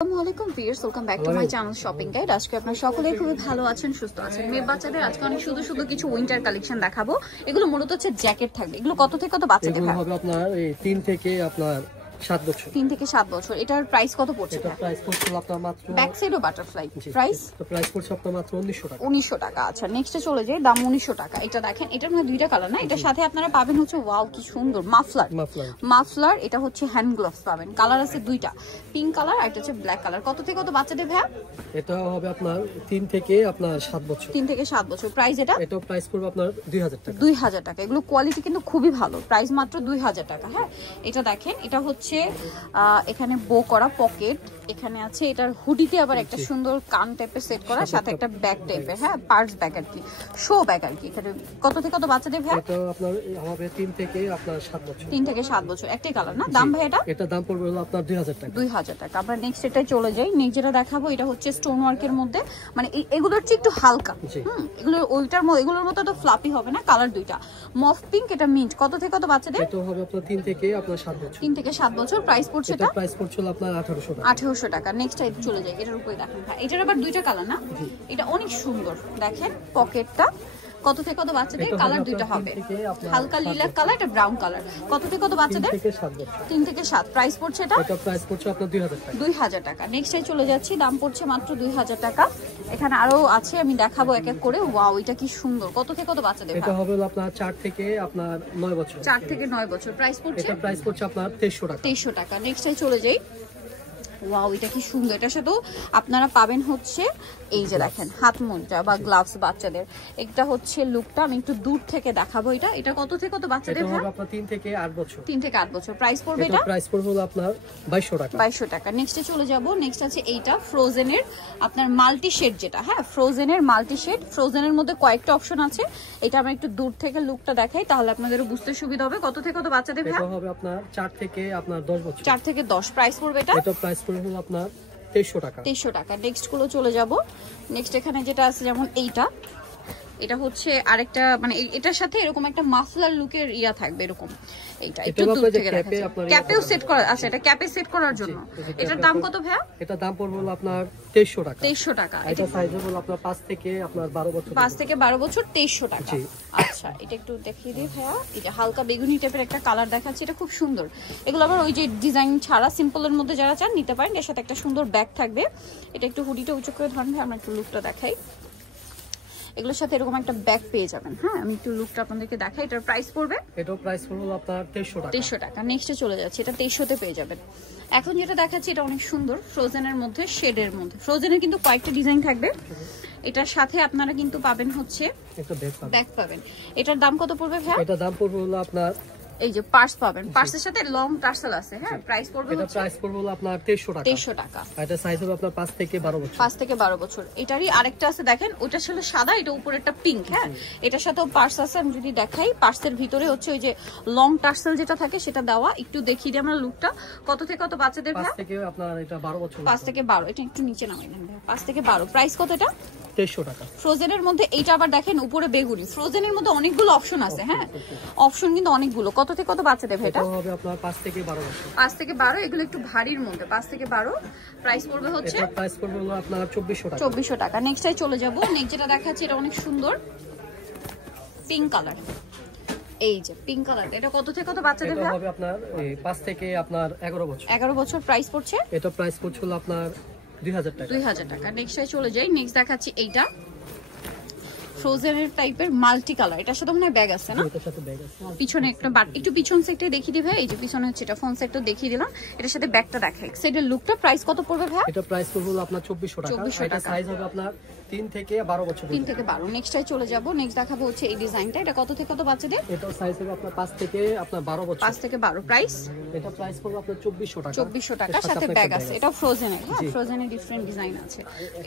আসসালামুয়ালাইকুম viewers, welcome back to my channel shopping guide. আজকে আপনারা সকলেই খুবই ভালো আছেন, সুস্থ আছেন। মেয়ে বাচ্চাদের আজকে অনেক শুধু কিছু উইন্টার কালেকশন দেখাবো। এগুলো মূলত হচ্ছে জ্যাকেট থাকবে। এগুলো কত থেকে কত বাচ্চাদের হবে? আপনার এই 3 থেকে আপনার 7 বছর। 3 থেকে 7 বছর। এটার প্রাইস কত পড়ছে? এটা প্রাইস পড়ছে আপনার মাত্র ব্যাক সাইড ও বাটারফ্লাই প্রাইস পড়ছে আপনার মাত্র 1900 টাকা। 1900 টাকা। আচ্ছা, নেক্সটে চলে যাই, দাম 1900 টাকা। এটা দেখেন, এটার মধ্যে দুইটা কালার না, এটার সাথে আপনারা পাবেন হচ্ছে ওয়াও কি সুন্দর মাফলার। এটা হচ্ছে হ্যান্ড গ্লাভস পাবেন। কালার আছে দুইটা, পিঙ্ক কালার আর এটা হচ্ছে ব্ল্যাক কালার। কত থেকে কত বাচ্চাদের ভাই? এটা হবে আপনার 3 থেকে আপনার 7 বছর। 3 থেকে 7 বছর। প্রাইস এটা প্রাইস পড়বে আপনার 2000 টাকা। 2000 টাকা। এগুলো কোয়ালিটি কিন্তু খুবই ভালো। প্রাইস মাত্র 2000 টাকা। হ্যাঁ, এটা দেখেন, এটা হচ্ছে এখানে বো করা পকেট এখানে আছে। এটার হুডিতে আবার একটা সুন্দর কান টাইপের সেট করা, সাথে একটা ব্যাগ টাইপের, হ্যাঁ পার্স ব্যাগ আর কি, শো ব্যাগ আর কি। এখানে কত থেকে কত বাচ্চাদের ভাই? এটা আপনার হবে 3 থেকে আপনার 7 বছর। 3 থেকে 7 বছর। একটাই কালার না? দাম ভাই এটা দাম পড়বে হলো আপনার 2000 টাকা। 2000 টাকা। আমরা নেক্সট এটাই চলে যাই। নেক্সট যেটা দেখাবো এটা হচ্ছে স্টোন ওয়ার্কের মধ্যে, মানে এগুলোর চেয়ে একটু হালকা। এগুলোর ওইটার মধ্যে এগুলোর মতো তো ফ্লাপি হবে না। কালার দুইটা, মফ পিঙ্ক, এটা মিন্ট। কত থেকে কত বাচ্চাদের? এটা হবে আপনার 3 থেকে আপনার 7 বছর। 3 থেকে 7 বছর। প্রাইস পড়ছে এটা প্রাইস পড়ছে আপনার 1800 টাকা। 1800 টাকা। নেক্সট টাইপ চলে যায়, এটার উপরে দেখেন ভাই, এটার আবার দুইটা কালার না? এটা অনেক সুন্দর। দেখেন পকেটটা কত থেকে কত বাচ্চাদের? কালার দুইটা হবে, হালকা লিলাক কালার, এটা ব্রাউন কালার। কত থেকে কত বাচ্চাদের? 3 থেকে 7। প্রাইস পড়ছে এটা প্রাইস পড়ছে আপনার 2000 টাকা। 2000 টাকা। নেক্সট টাইম চলে যাচ্ছি, দাম পড়ছে মাত্র 2000 টাকা। এখানে আরো আছে, আমি দেখাবো এক এক করে। ওয়াও, এটা কি সুন্দর। কত থেকে কত বাচ্চাদের? এটা হবে আপনার 4 থেকে আপনার 9 বছর। 4 থেকে 9 বছর। প্রাইস পড়ছে প্রাইস পড়ছে আপনার 2300 টাকা। 2300 টাকা। নেক্সট টাইম চলে যাই। ওয়াও, এটা কি সুন্দর। এটার সাথেও আপনারা পাবেন হচ্ছে এই যে দেখেন হাত মোজা বা গ্লাভস বাচ্চাদের। এটা হচ্ছে লুকটা, আমি একটু দূর থেকে দেখাবো। এটা কত থেকে কত বাচ্চাদের? এটা হবে আপনার 3 থেকে 8 বছর। 3 থেকে 8 বছর। প্রাইস পড়বে এটা প্রাইস পড়বে হলো আপনার 2200 টাকা। 2200 টাকা। নেক্সটে চলে যাব। নেক্সট আছে এইটা ফ্রোজেনের আপনার মাল্টি শেড, যেটা হ্যাঁ ফ্রোজেনের মাল্টি শেড। ফ্রোজেনের মধ্যে কয়েকটা অপশন আছে। এটা আমরা একটু দূর থেকে লুকটা দেখাই, তাহলে আপনাদেরও বুঝতে সুবিধা হবে। কত থেকে কত বাচ্চাদের? এটা হবে আপনার 4 থেকে আপনার 10 বছর। 4 থেকে 10। প্রাইস পড়বে এটা প্রাইস পড়বে হলো আপনার 2300 টাকা। 2300 টাকা। নেক্সট গুলো চলে যাব। নেক্সট এখানে যেটা আছে, যেমন এটা হচ্ছে আরেকটা, মানে এটার সাথে এরকম একটা মাফলার লুকের ইয়া থাকবে এরকম। এইটা একটু দূর থেকে দেখা যায়, ক্যাপেও সেট করা আছে। এটা ক্যাপে সেট করার জন্য। এটার দাম কত ভাইয়া? এটার দাম পড়বে হলো আপনার 2300 টাকা। 2300 টাকা। এটা সাইজ হলো আপনার 5 থেকে আপনার 12 বছর। 5 থেকে 12 বছর 2300 টাকা। আচ্ছা, এটা একটু দেখিয়ে দিই ভাইয়া। এটা হালকা বেগুনি টাইপের একটা কালার দেখাচ্ছে, এটা খুব সুন্দর। এগুলো আবার ওই যে ডিজাইন ছাড়া সিম্পলের মধ্যে যারা চান নিতে পারেন। এর সাথে একটা সুন্দর ব্যাগ থাকবে। এটা একটু হুডিটা উঁচু করে ধরেন ভাই, আমরা একটু লুকটা দেখাই। এগুলোর সাথে এরকম একটা ব্যাগ পেয়ে যাবেন। হ্যাঁ, আমি একটু লুকটা আপনাদেরকে দেখাই। এটার প্রাইস পড়বে প্রাইস পড়বে আপনার 2300 টাকা। 2300 টাকা। নেক্সটে চলে যাচ্ছে, এটা 2300 তে পেয়ে যাবেন। এখন যেটা দেখাচ্ছি এটা অনেক সুন্দর, ফ্রোজেনের মধ্যে শেডের মধ্যে। ফ্রোজেনের কিন্তু কয়েকটা ডিজাইন থাকবে। এটার সাথে আপনারা কিন্তু পাবেন হচ্ছে একটা ব্যাগ পাবেন। এটার দাম কত পড়বে ভাই? এটার দাম পড়বে হলো আপনার এই যে পার্স পাবেন, পার্সের সাথে লং টার্সেল আছে। হ্যাঁ, প্রাইস পড়বে হলো আপনার 2300 টাকা। 2300 টাকা। এটা সাইজ হবে আপনার 5 থেকে 12 বছর। 5 থেকে 12 বছর। এটারই আরেকটা আছে দেখেন, ওটা ছিল সাদা, এটা উপরে একটা পিঙ্ক। হ্যাঁ, এটার সাথেও পার্স আছে। আমি যদি দেখাই, পার্সের ভিতরে হচ্ছে ওই যে লং টার্সেল যেটা থাকে সেটা দেওয়া। একটু দেখিয়ে দিই আমরা লুকটা। কত থেকে কত বাচ্চাদের ভাই? 5 থেকে আপনার এটা 12 বছর। 5 থেকে 12। এটা একটু নিচে নামাই দেন ভাই। 5 থেকে 12। প্রাইস কত এটা? 2300 টাকা। ফ্রোজেনের মধ্যে এইটা আবার দেখেন উপরে বেগুনি। ফ্রোজেনের মধ্যে অনেকগুলো অপশন আছে। হ্যাঁ, অপশন কিন্তু অনেকগুলো। কত থেকে কত বাচ্চাদের ভাই? এটা হবে আপনার 5 থেকে 12 বছর। 5 থেকে 12। এগুলো একটু ভারীর মধ্যে। 5 থেকে 12। প্রাইস পড়বে হচ্ছে প্রাইস পড়বে হলো আপনার 2400 টাকা। 2400 টাকা। নেক্সটটাই চলে যাব। নেক্সট যেটা দেখাচ্ছি এটা অনেক সুন্দর পিঙ্ক কালার। এই যে পিঙ্ক কালার, এটা কত থেকে কত বাচ্চাদের ভাই? এটা হবে আপনার 5 থেকে আপনার 11 বছর। 11 বছর। প্রাইস পড়ছে প্রাইস পড়ছে হলো আপনার 2000 টাকা। 2000 টাকা। নেক্সটটাই চলে যাই। নেক্সট দেখাচ্ছি এইটা ফ্রোজেনের টাইপের মাল্টি কালার। এটার সাথে মনে হয় ব্যাগ আছে না? এটার সাথে ব্যাগ আছে। পিছনে একটা একটু পিছন সাইডটা দেখিয়ে দিই ভাই। এই যে পিছনে হচ্ছে এটা, ফ্রন্ট সাইডটা দেখিয়ে দিলাম। এটার সাথে ব্যাগটা দেখাই। সাইডের লুকটা প্রাইস কত পড়বে ভাই? এটা প্রাইস পড়বে হলো আপনার 2400 টাকা। এটা সাইজ হবে আপনার 3 থেকে 12 বছর। 3 থেকে 12। নেক্সটটাই চলে যাব। নেক্সট দেখাবো হচ্ছে এই ডিজাইনটা। এটা কত থেকে কত বাচ্চাদের? এটা সাইজ হবে আপনার 5 থেকে আপনার 12 বছর। 5 থেকে 12। প্রাইস? এটা প্রাইস পড়বে আপনার 2400 টাকা। 2400 টাকা। সাথে ব্যাগ আছে। এটা ফ্রোজেনের। হ্যাঁ, ফ্রোজেনের ডিফারেন্ট ডিজাইন আছে।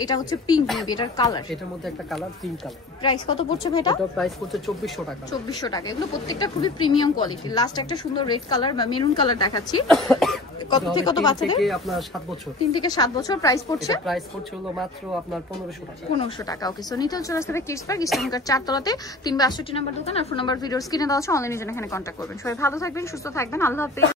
এটা হচ্ছে পিঙ্ক নেভি, এটার কালার। এটার মধ্যে একটা কালার পিঙ্ক কালার। প্রাইস কত পড়ছে ভাই এটা? এটা প্রাইস পড়ছে 2400 টাকা। 2400 টাকা। এগুলো প্রত্যেকটা খুবই প্রিমিয়াম কোয়ালিটি। লাস্ট একটা সুন্দর রেড কালার বা মেরুন কালার দেখাচ্ছি। কত থেকে কত বাচ্চাদের? 3 থেকে আপনার 7 বছর। 3 থেকে 7 বছর। প্রাইস পড়ছে প্রাইস পড়ছে হলো মাত্র আপনার 1500 টাকা। 1500 টাকা। ওকে, সো নিতে চলে আসতে হবে কিডস পার্ক, ইস্টার্নকার 4 তলাতে 3/68 নম্বর দোকান। আর ফোন নাম্বার ভিডিওর স্ক্রিনে দেওয়া আছে। অনলাইনে যেন এখানে কন্ট্যাক্ট করবেন। সবাই ভালো থাকবেন, সুস্থ থাকবেন। আল্লাহ হাফেজ।